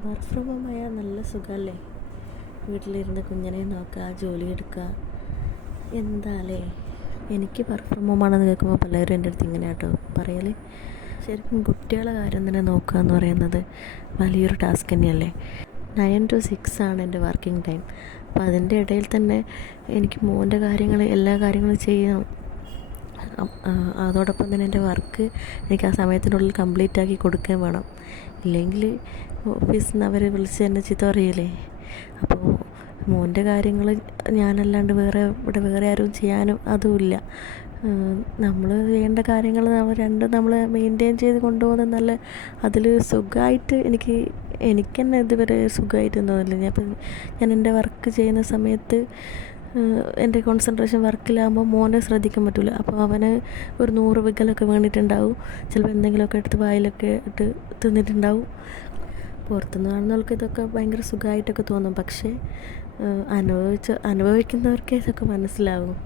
Work from home ആയാൽ നല്ല സുഖമല്ലേ? വീട്ടിലിരുന്ന് കുഞ്ഞിനെ നോക്കുക, ജോലി എടുക്കുക. എന്താല്ലേ, എനിക്ക് വർക്ക് ഫ്രം ഹോം ആണെന്ന് കേൾക്കുമ്പോൾ പലരും എൻ്റെ അടുത്ത് ഇങ്ങനെ കേട്ടോ പറയൽ. ശരിക്കും കുട്ടികളെ കാര്യം തന്നെ നോക്കുക എന്ന് പറയുന്നത് വലിയൊരു ടാസ്ക് തന്നെയല്ലേ. 9 to 6 ആണ് എൻ്റെ വർക്കിംഗ് ടൈം. അപ്പോൾ അതിൻ്റെ ഇടയിൽ തന്നെ എനിക്ക് മോൻ്റെ കാര്യങ്ങൾ, എല്ലാ കാര്യങ്ങളും ചെയ്യണം. അതോടൊപ്പം തന്നെ എൻ്റെ വർക്ക് എനിക്ക് ആ സമയത്തിനുള്ളിൽ കംപ്ലീറ്റ് ആക്കി കൊടുക്കുകയും വേണം. ഇല്ലെങ്കിൽ ഓഫീസിൽ നിന്ന് അവർ വിളിച്ച് എന്നെ ചീത്ത പറയില്ലേ. അപ്പോൾ മോൻ്റെ കാര്യങ്ങൾ ഞാനല്ലാണ്ട് ഇവിടെ വേറെ ആരും ചെയ്യാനും അതുമില്ല. നമ്മൾ ചെയ്യേണ്ട കാര്യങ്ങൾ നമ്മൾ മെയിൻറ്റെയിൻ ചെയ്ത് കൊണ്ടുപോകുന്നത് നല്ല അതിൽ സുഖമായിട്ട് എനിക്ക് തന്നെ ഇതുവരെ സുഖമായിട്ട് തോന്നില്ല. ഞാൻ എൻ്റെ വർക്ക് ചെയ്യുന്ന സമയത്ത് എൻ്റെ കോൺസെൻട്രേഷൻ വർക്കിലാകുമ്പോൾ മോനെ ശ്രദ്ധിക്കാൻ പറ്റില്ല. അപ്പോൾ അവന് ഒരു 100 വികലൊക്കെ വീണിട്ടുണ്ടാവും. ചിലപ്പോൾ എന്തെങ്കിലുമൊക്കെ എടുത്ത് വായിലൊക്കെ ഇട്ട് തിന്നിട്ടുണ്ടാവും. പുറത്തുനിന്ന് കാണുന്നവർക്ക് ഇതൊക്കെ ഭയങ്കര സുഖമായിട്ടൊക്കെ തോന്നും. പക്ഷേ അനുഭവിക്കുന്നവർക്കേ ഇതൊക്കെ മനസ്സിലാവും.